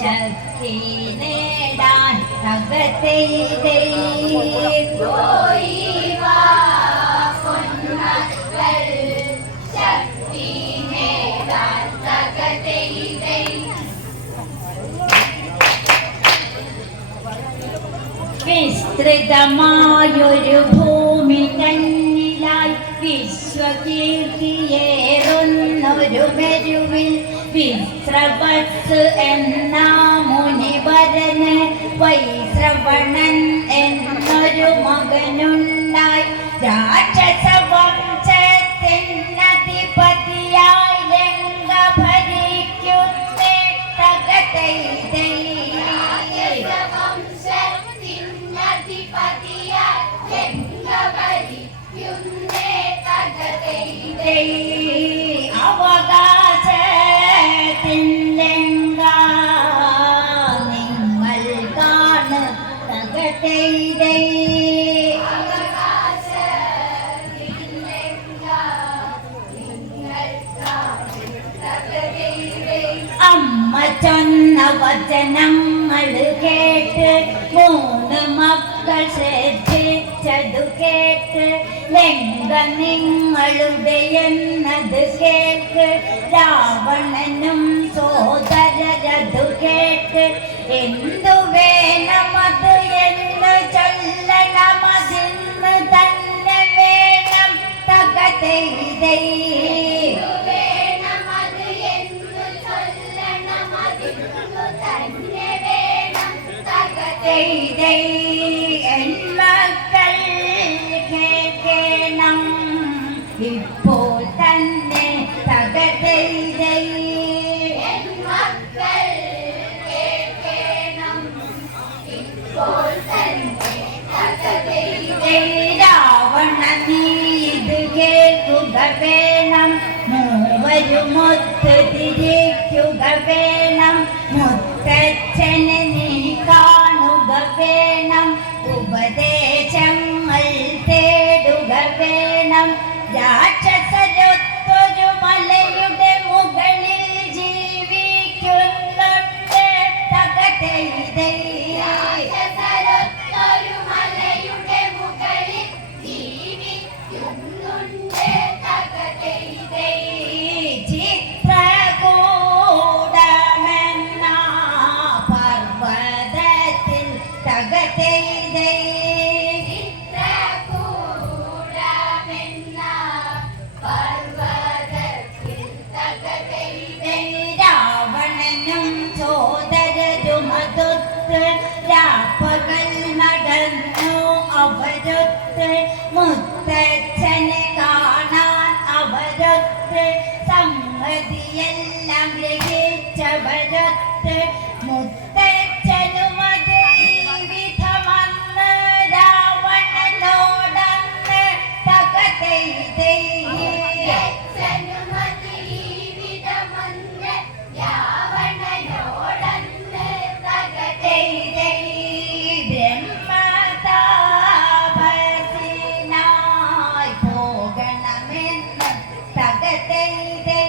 ശക്തി നേടാൻ തകതൈതൈ പോയി വാ പൊന്മക്കൾ ശക്തി നേടാൻ തകതൈതൈ. വിസ്തൃതമായൊരു ഭൂമി തന്നിലായി വിശ്വകീർത്തിയേറുന്നൊരു മെരുവിൽ വിശ്രവത്സ് എന്ന മുനിവരന് വൈശ്രവണൻ എന്നൊരു മകനുണ്ടായി. രാക്ഷസ വംശത്തിനധിപതിയായി ലങ്ക ഭരിക്കുന്നേ തകതൈതൈ. അവകാശത്തിൻ ലങ്ക നിങ്ങൾ കാണ് തകതൈതൈ. അമ്മ ചൊന്ന വചനങ്ങൾ കേട്ട് മൂന്ന് മക്കൾ ശ്രദ്ധിച്ചതു കേട്ട് ലങ്ക നിങ്ങളുടെ എന്നത് കേട്ട് രാവണനും സോദരരതു കേട്ട് എന്തു വേണമത് എന്ന് ചൊല്ലണമതിന്ന് തന്നെ വേണം തകതൈതൈ. മക്കൾ കേൾക്കണം ഇപ്പോൾ തന്നെ തകതൈതൈ. മക്കൾ കേൾക്കണം ഇപ്പോൾ തന്നെ തകതൈതൈ. രാവണ നീ ഇത് കേൾക്കുക വേണം, മൂവരുമൊത്ത് തിരിക്കുക വേണം, മുത്തച്ഛനെ നീ കാണുക വേണം, ഉപദേശങ്ങൾ തേടുക വേണം. രാക്ഷസരൊത്തൊരു മലയുടെ മുകളിൽ ജീവിക്കുന്നുണ്ട് തകതൈതൈ. രാക്ഷസരൊത്തൊരു മലയുടെ മുകളിൽ ജീവിക്കുന്നുണ്ട് തകതൈതൈ. ചിത്രകൂടമെന്ന പർവ്വതത്തിൽ തകതൈതൈ. ചിത്രകൂടമെന്ന പർവ്വതത്തിൽ തകതൈതൈ. രാവണനും സോദരരുമതൊത്ത് രാപ്പകൽ നടന്നു അവരൊത്ത്, മുത്തച്ഛനെ കാണാൻ അവരൊത്ത്, സംഗതിയെല്ലാം ഗ്രഹിച്ചവരൊത്ത്, മുത്തച്ഛനുമത് വിധമന്ന് രാവണനോടന്ന് തകതൈതൈ. ബ്രഹ്മതാപത്തിനായി പോകണമെന്ന് തകതൈതൈ.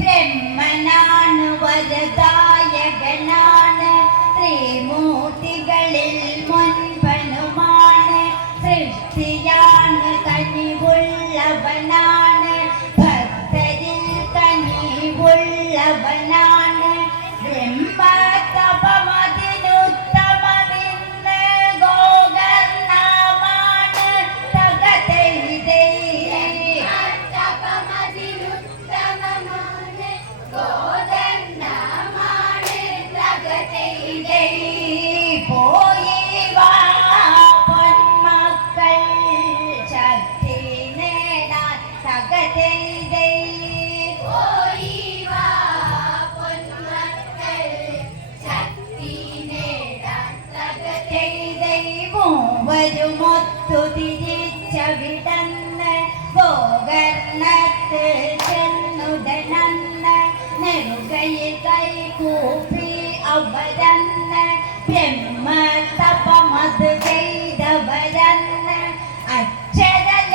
ബ്രഹ്മനാണ് വരദായകനാണ്, ത്രിമൂർത്തികളിൽ മുൻപനുമാണ്, സൃഷ്ടിയാണ് കനിവുള്ളവനാണ്, ഭക്തരിൽ കനിവുള്ളവനാണ്. ബ്രഹ്മതപമതിനുത്തമമിന്ന് ഗോകർണമാണ് തകതൈതൈ. പോയി വാ പൊന്മക്കൾ ശക്തി നേടാൻ തകതൈതൈ. പോയി വാ പൊന്മക്കൾ ശക്തി നേടാൻ തകതൈതൈ. മൂവരുമൊത്തു തിരിച്ചവിടന്ന് ഗോകർണത്തിൽ ചെന്നുടനന്ന് നെറുകയിൽ കൈകൂപ്പി അവരന്ന് ബ്രഹ്മതപമത് ചെയ്തവരന്ന് അക്ഷരല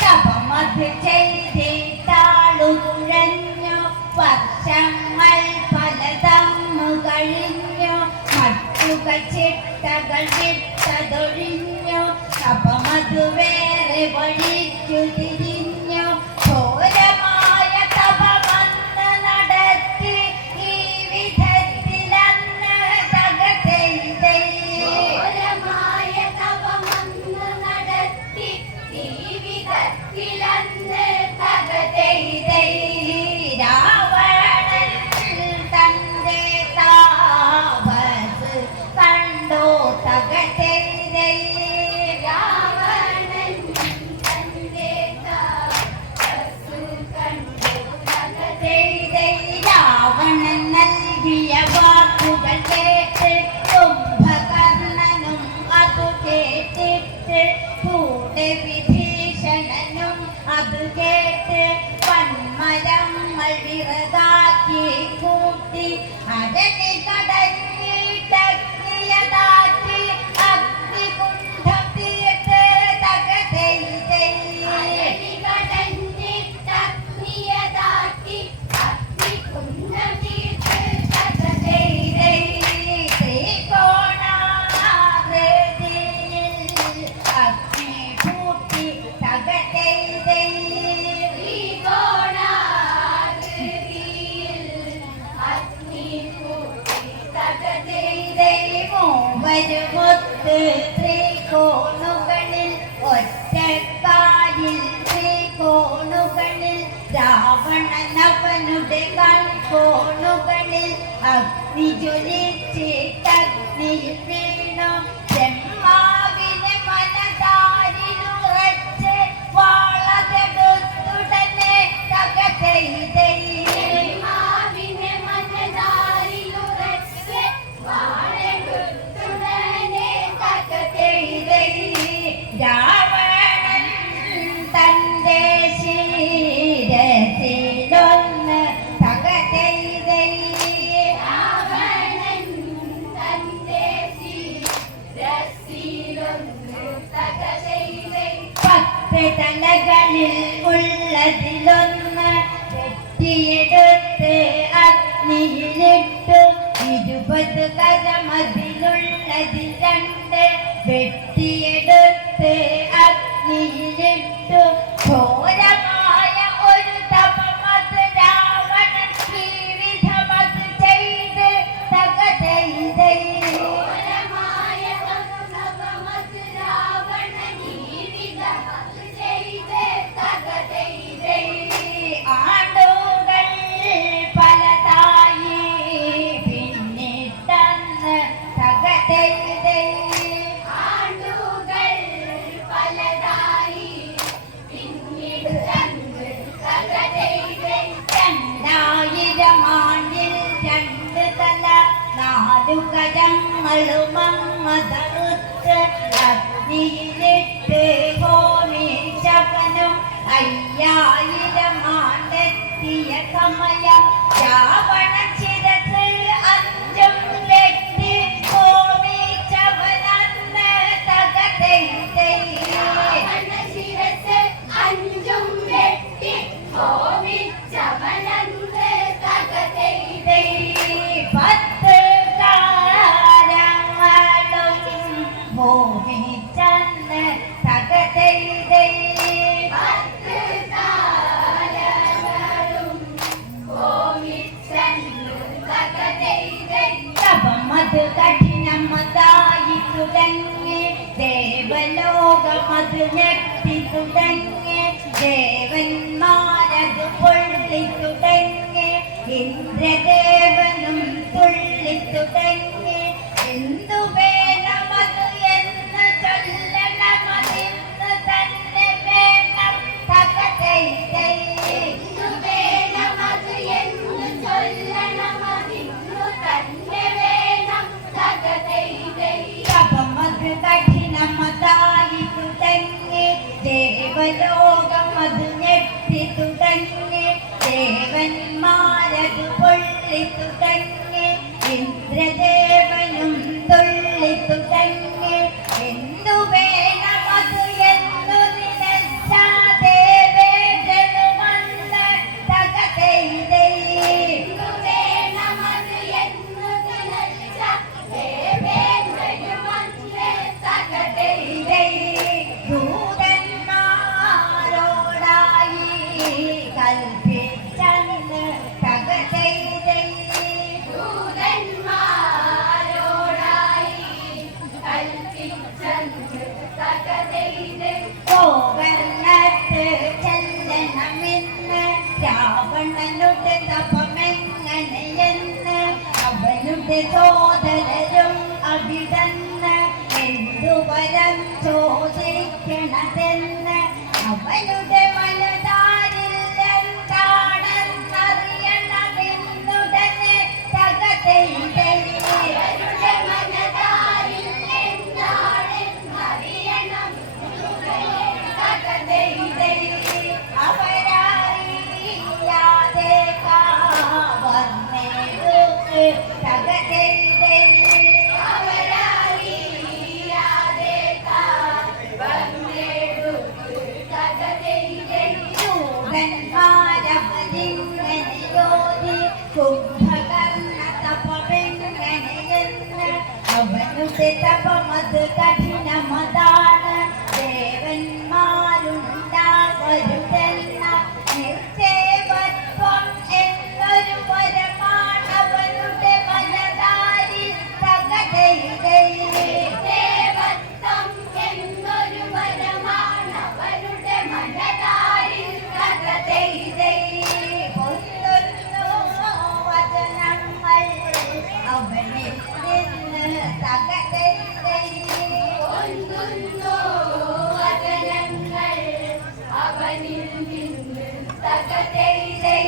തപമത് ചെയ്തിട്ടാളു തുഴഞ്ഞു വർഷങ്ങൾ പലതന്നു കഴിഞ്ഞു മറ്റുകൾ ചിട്ടകൾ ചിട്ടതൊഴിഞ്ഞു തപമത് വേറെ വഴിക്കു തിരിഞ്ഞു ഘോരമായ തപമന്ന് നടത്തി ഈ വിധത്തിലന്ന് തകതൈതൈ ഘോരമായ തപമന്ന് നടത്തി ഈ വിധത്തിലന്ന് തകതൈതൈ രാവണൻ തന്റെ താപസ് കണ്ടോ തകതൈതൈ രാവണൻ തന്റെ താപസ് കണ്ടോ തകതൈതൈ രാവണൻ നൽകിയ വാക്കുകൾ കേട്ട് കുംഭകർണനും അതു കേട്ടിട്ട് കൂടെ വിഭീഷണനും അത് കേട്ട് വന്മരങ്ങൾ വിറകാക്കി കൂട്ടി അരണി കടഞ്ഞിട്ടഗ്നിയതാക്കി അഗ്നികുണ്ഠം തീർത്ത് തകതൈതൈ അരണി കടഞ്ഞിട്ടഗ്നിയതാക്കി അഗ്നികുണ്ഠം തീർത്ത് തകതൈതൈ ത്രികോണാകൃതിയിൽ അഗ്നി കൂട്ടി തകതൈതൈ മൂവരുമൊത്ത് ത്രികോണുകളിൽ ഒറ്റക്കാലിൽ ത്രികോണുകളിൽ രാവണൻ അവനുടെ കൺകോണുകളിൽ അഗ്നി ജ്വലിച്ചിട്ടഗ്നിയിൽ വീണു ബ്രഹ്മാവിനെ മനതാരിലുറച്ച് വാളതെടുത്തുടനെ തകതൈതൈ ബ്രഹ്മാവിനെ മനതാരിലുറച്ച് വാളെടുത്തുടനെ തകതൈതൈ രാവണൻ തന്റെ ശിരസിലൊന്ന് തകതൈതൈ രാവണൻ തന്റെ ശിരസിലൊന്ന് തകതൈതൈ 10 തലകളിൽ ഉള്ളതിലൊന്ന് വെട്ടിയെടുത്ത് അഗ്നിയിലിട്ടു 20 കരമതിലുള്ളതിൽ 2 വെട്ടിയെടുത്ത് അഗ്നിയിലിട്ടു ഘോരമായ ഒരു തപമത് രാവണൻ ഈ വിധമത് ചെയ്ത് തകതൈതൈ ഘോരമായ തപമത് രാവണൻ ഈ വിധമത് ചെയ്ത് തകതൈതൈ ആണ്ടുകൾ പലതായി പിന്നിട്ടന്ന് തകതൈതൈ ആണ്ടുകൾ പലതായി പിന്നിട്ടന്ന് തകതൈതൈ 2000 ആണ്ടിൽ 2 തല 4 കരങ്ങളുമങ്ങതറുത്ത് അഗ്നിയിലിട്ട് ഹോമിച്ചവനും 5000 ആണ്ടെത്തിയ സമയം രാവണൻ ശിരസ് 5 വെട്ടി ഹോമിച്ചവനന്ന് തകതൈതൈ ശിരസ് 5 വെട്ടി ഹോമിച്ചവനന്ന് തകതൈതൈ 10 കാരങ്ങളും ഹോമിച്ചന്ന് തകതൈതൈ 10 കാരങ്ങളും ഹോമിച്ചന്ന് തകതൈതൈ തപമത് കഠിനമതായി തുടങ്ങി ദേവലോകമത് ഞെട്ടി തുടങ്ങി ദേവന്മാരത് പൊള്ളി തുടങ്ങി ഇന്ദ്രദേവനും തുള്ളി തുടങ്ങി എന്തു വേണമത് എന്ന് ചൊല്ലണമതിന്ന് തന്നെ വേണം തകതൈതൈ എന്തു വേണമത് എന്ന് ചൊല്ലണമതിന്നു തന്നെ വേണം തകതൈതൈ തപമത് കഠിനമതായി തുടങ്ങി ദേവലോകമത് ഞെട്ടി തുടങ്ങി ദേവന്മാരത് പൊള്ളി തുടങ്ങി ഇന്ദ്രദേവനും തുള്ളി തുടങ്ങി എന്തു വേണമത് എന്നു അവന്റെ സോദരരും അവിടന്ന് എന്തുവരം ചോദിക്കണതെന്ന് അവനുടെ മനതാരിൽ എന്താണെന്നറിയണമെന്നുടനെ തകതൈതൈ അവരറിയാതെ കാവർന്നേടുക്ക് തകതൈതൈ അവരറിയാതെ കാവർന്നേടുക്ക് തകതൈതൈ ചൂടന്മാരവരിങ്ങനെയോതി കുംഭകർണ തപമെങ്ങനെയെന്ന് അവനുടെ തപമത് കഠിനമതാണ് ദേവന്മാരുണ്ടാവരുതെന്ന നിശ്ചയവത്വം എന്നൊരു വരമാണവനുടെ മനതാരി തകതൈതൈ ദേവത്വം എന്നൊരു വരമാണവനുടെ മനതാരി തകതൈതൈ പൊന്നുന്നു വചനങ്ങൾ അവനിൽ നിന്ന് തകതൈതൈ പൊന്നുന്നു വചനങ്ങൾ അവനിൽ നിന്ന് തകതൈതൈ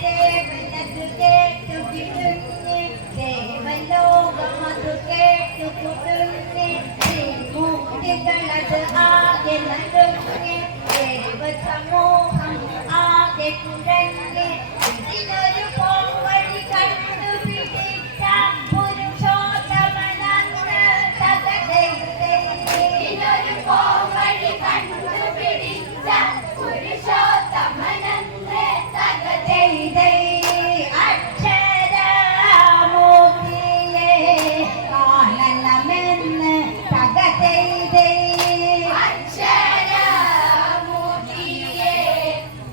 ദേവനതു കേട്ടു കിടുങ്ങി ദേവലോകമതു കേട്ടു കുടുങ്ങി ശ്രീമൂർത്തികളത് ആകെ നടുങ്ങി ദേവസമൂഹം ആകെ കുഴങ്ങി ഇതിനൊരു പോംവഴി കണ്ടുപിടിച്ച പുരുഷോത്തമനന്ന് തകതൈതൈ ഇതിനൊരു പോംവഴി കണ്ടുപിടിച്ച പുരുഷോത്തമനന്ന് തകതൈതൈ അക്ഷരമൂർത്തിയെ കാണണമെന്ന് തകതൈതൈ അക്ഷരമൂർത്തിയെ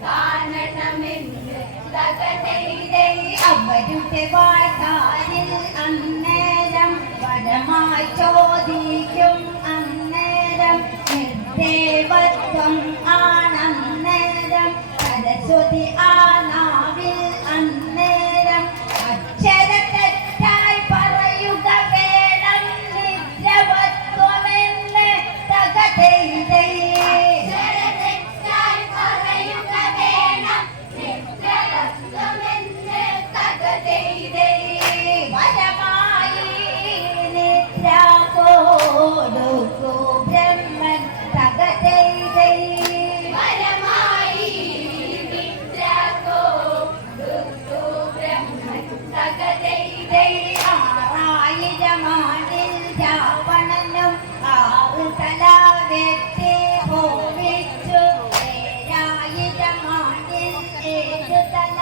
കാണണമെന്ന് തകതൈതൈ അവരുടെ വാഴ്ത്താരിൽ അന്നേരം വരമായി ചോദിക്കും അന്നേരം നിർദേവത്വം ആണന്നേരം സരസ്വതി ആനാവിൽ അന്നേരം അക്ഷരത്തെറ്റായി പറയുക വേണം നിദ്രവത്വമെന്ന് തകതൈതൈ അക്ഷരത്തെറ്റായി പറയുക വേണം നിദ്രവത്വമെന്ന് തകതൈതൈ വരമായി നിദ്ര കൊടുക്കൂ ബ്രഹ്മൻ തകതൈതൈ വരമായി നിദ്ര കൊടുക്കൂ ബ്രഹ്മൻ തകതൈതൈ 6000 ആണ്ടിൽ രാവണനും 6 തല വെട്ടി ഹോമിച്ചു 7000 ആണ്ടിൽ 7 തല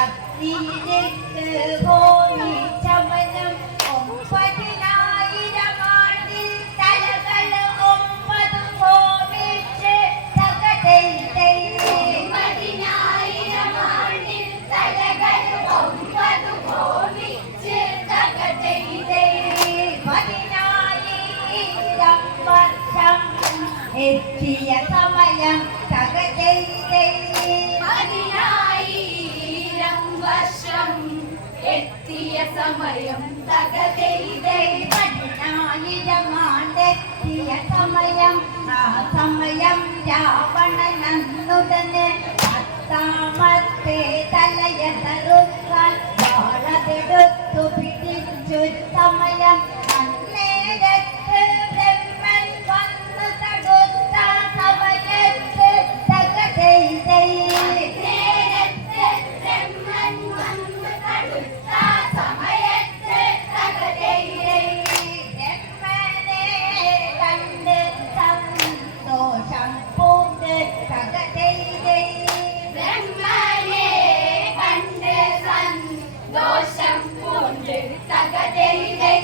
അഗ്നിയിലിട്ട് ഹോമിച്ചവനും 9000 ആണ്ടിൽ തലകൾ 9 ഹോമിച്ച് തകതൈതൈ 9000 ആണ്ടിൽ തലകൾ 9 ഹോമിച്ച് തകതൈതൈ 10000 വർഷം എത്തിയ സമയം തകതൈതൈ 10000 വർഷം എത്തിയ സമയം തകതൈതൈ 10000 ആണ്ടെത്തിയ സമയം ആ സമയം രാവണനുടനെ 10ാമത്തെ തലയറുക്കാൻ വാളതെടുത്തു പിടിച്ചു സമയം അന്നേരത്ത് ബ്രഹ്മൻ വന്നു തടുത്ത സമയത്ത് തകതൈതൈ നേരത്ത് ബ്രഹ്മൻ വന്നു തടുത്ത സമയത്ത് തകതൈതൈ ബ്രഹ്മനെ കണ്ട് സന്തോഷം പൂണ്ട് തകതൈതൈ ബ്രഹ്മനെ കണ്ട് സന്തോഷം പൂണ്ട് തകതൈതൈ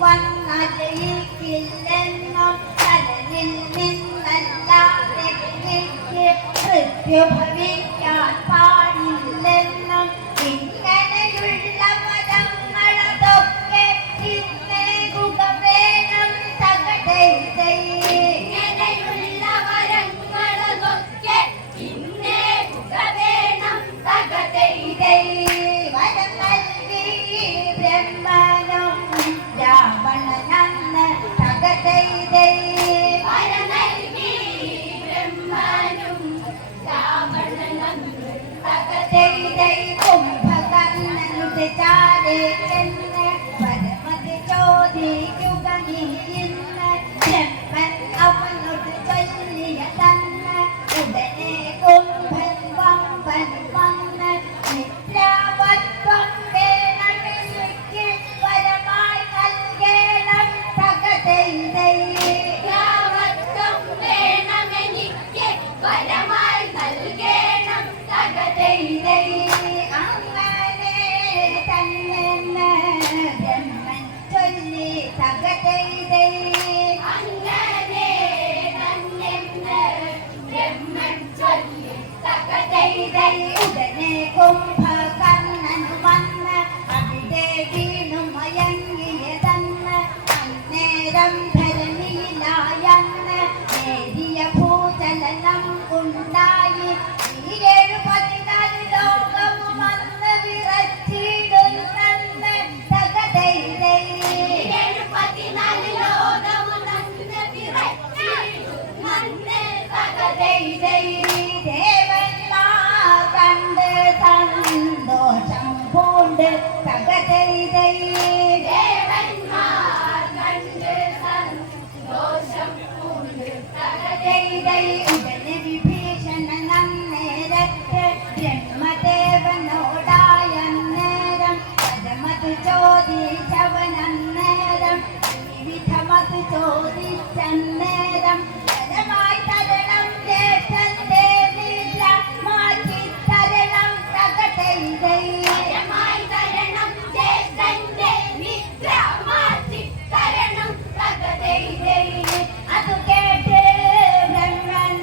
വന്നജയിക്കില്ലെന്നും കടലിൽ നിന്നല്ലാതെ എനിക്ക് മൃത്യുഭവിക്കാൻ പാടില്ലെന്നും ഇങ്ങനെയുള്ള പദങ്ങളതൊക്കെ ഇന്നേകുക വേണം തകടൈതൈ. ഇങ്ങനെയുള്ള വരങ്ങളതൊക്കെ ഇന്നേകുക വേണം തകടൈതൈ. വരം നൽകി ബ്രഹ്മനും രാവണനന്ന് തകടൈതൈ. വരം നൽകി ബ്രഹ്മനും രാവണനന്ന് തകടൈതൈ. കുംഭകർണനുടെ ചാരേക്കെന്ന് പരമതി ചോദിക്കുക നീ ഇന്ന്. ബ്രഹ്മൻ അവനോട് ചൊല്ലിയതന്ന് ഉടനെ കുംഭൻ വമ്പൻ വന്ന് നിദ്രാവത്വം വേണമെനിക്ക് വരമായി നൽകണം തകടൈതൈ. യാവത്വം വേണമെനിക്ക് വരമായി നൽകണം തകടൈതൈ. അങ്ങനെ തന്നെ ബ്രഹ്മൻ ചൊല്ലി തകടൈതൈ. അങ്ങനെ തന്നെന്ന് ബ്രഹ്മൻ ചൊല്ലി തകടൈതൈ. ഉടനെ കുംഭകർണൻ വന്ന് അവിടെ വീണു മയങ്ങിയതന്ന്. അന്നേരം ധരണിയിലായന്ന് നേരിയ ഭൂചലനം ഉണ്ടായി. ഈ 14 ലോകവും അന്ന് വിറച്ചിടുന്നന്ന് തകടൈതൈ. 14 ലോകവും നന്ന് വിറച്ചിടുന്നന്ന് തകടൈതൈ. ദേവന്മാർ കണ്ട് സന്തോഷം പൂണ്ട് തകടൈതൈ. ദേവന്മാർ കണ്ട് സന്തോഷം പൂണ്ട് തകടൈതൈ. ഉടനെ വിഭീഷണൻ അന്നേരത്ത് ബ്രഹ്മദേവനോടായ നേരം പരമത് ചോദിച്ചവനന്നേരം വിവിധമത് ചോദിച്ചന്നേരം പരമായി തരണം ജ്യേഷ്ഠന്റെ നിദ്ര മാറ്റി തരണം തകടൈതൈ. വരമായി തരണം ജ്യേഷ്ഠന്റെ നിദ്ര മാറ്റി തരണം തകടൈതൈ. അതു കേട്ട് ബ്രഹ്മൻ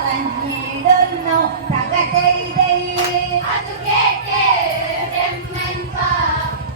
പറഞ്ഞിടുന്നു തകടൈതൈ. അതു കേട്ട് ബ്രഹ്മൻ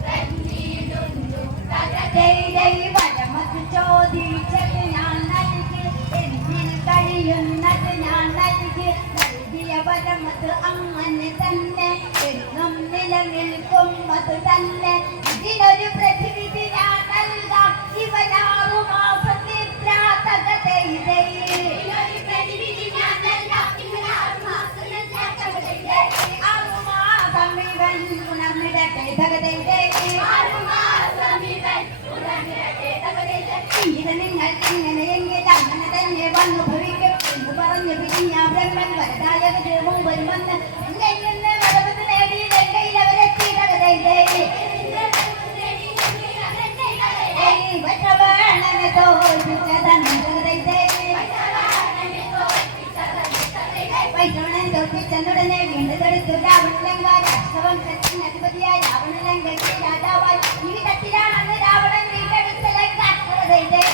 പറഞ്ഞിടുന്നു തകടൈതൈ. വരമത് ചോദിച്ചത് ഞാൻ നൽകി, എന്നിൽ കഴിയുന്നത് ഞാൻ നൽകി. നൽകിയ വരമത് അങ്ങനെ തന്നെ എന്നും നിലനിൽക്കും അത് തന്നെ. ഇതിനൊരു പ്രതിവിധി ഞാൻ നൽകാം. ഇവനാറു മാസം നിദ്ര തകടൈതൈ. ഇതിനൊരു പ്രതിവിധി ഞാൻ നൽകാം. ഇവന് 6 മാസം നിദ്ര തകടൈതൈ. 6 മാസം ഇവൻ ഉണർന്നിടട്ടെ തകടൈതൈ. 6 മാസം ഇവൻ ഉണർന്നിടട്ടെ തകടൈതൈ. ഇത് നിങ്ങൾ എങ്ങനെയെങ്കിൽ അങ്ങനെ തന്നെ വന്നു ഭവിക്കും എന്ന് പറഞ്ഞു പിരിഞ്ഞ ബ്രഹ്മൻ വരദായകന് മുമ്പിൽ വന്ന് എങ്കിൽ നിന്ന് വരവത് നേടി ലങ്കയിൽ അവരെത്തി തകടൈതൈ. വശവേണനെ തോൽപ്പിച്ചതന്ന് തകടൈതൈ. വൈശ്രവണൻ തോൽപ്പിച്ചെന്നുടനെ വീണ്ടെടുത്തു രാവണലങ്ക. രാക്ഷസവംശത്തിന് അധിപതിയായ രാവണലങ്കയ്ക്ക് രാജാവായി ഈ തട്ടിലാണ് രാവണൻ വീണ്ടെടുത്ത ലങ്ക തകടൈതൈ.